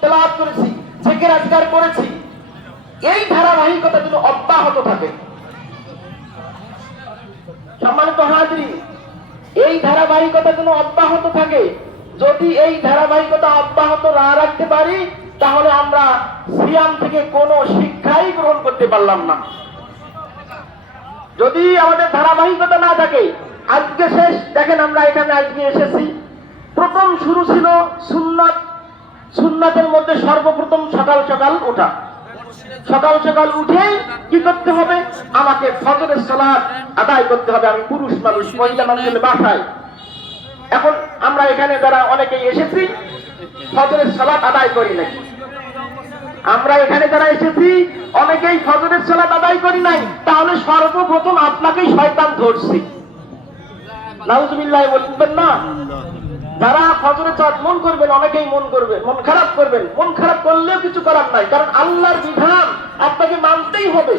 তেলাওয়াত করেছি, জিকির আজকার করেছি, এই ধারাবাহিকতা যেন অব্যাহত থাকে। সম্মানিত হাজরিন, এই ধারাবাহিকতা যেন অব্যাহত থাকে। যদি এই ধারাবাহিকতা অব্যাহত না রাখতে পারি, তাহলে আমরা সিয়াম থেকে কোনো শিক্ষাই গ্রহণ করতে পারলাম না। যদি আমাদের ধারাবাহিকতা না থাকে, আজকে শেষ, দেখেন আমরা এখানে আজকে এসেছি, প্রথম শুরু ছিল সুন্নাত। সুন্নাতের মধ্যে সর্বপ্রথম সকাল সকাল ওঠা। সকাল সকাল উঠে কি করতে হবে? আমাকে ফজরের সালাত আদায় করতে হবে। আমি পুরুষ মানুষ, মহিলা মানুষের বাসায়। এখন আমরা এখানে যারা অনেকেই এসেছি, ফজরের সালাত আদায় করি নাই। আমরা এখানে যারা এসেছি অনেকেই ফজরের সালাত আদায় করি নাই। তাহলে সর্বপ্রথম আপনাকেই শয়তান ধরছে। নাউজুবিল্লাহ বলবেন না? যারা ফজরের সালাত মন করবেন, অনেকেই মন করবেন, মন খারাপ করবেন। মন খারাপ করলেও কিছু করার নাই, কারণ আল্লাহর বিধান আপনাকে মানতেই হবে।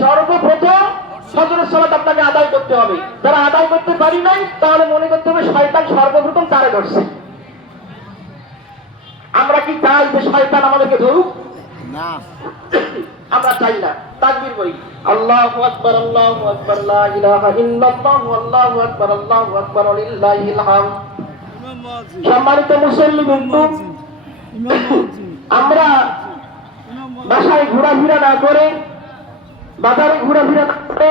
সর্বপ্রথম ফজরের সালাত আপনাকে আদায় করতে হবে। যারা আদায় করতে পারি নাই, তাহলে মনে করতে হবে শয়তান সর্বপ্রথম তারে ধরছে। আমরা কি চাই যে শয়তান আমাদেরকে ধরুক? না, আমরা চাই না। তাকবীর বলি, আল্লাহু আকবার, আল্লাহু আকবার, লা ইলাহা ইল্লাল্লাহু, আল্লাহু আকবার, আল্লাহু আকবার, লিল্লাহিল হামদ। সম্মানিত মুসল্লিবৃন্দ, আমরা বাসায় ঘোরাফেরা না করে, বাজারে ঘোরাফেরা না করে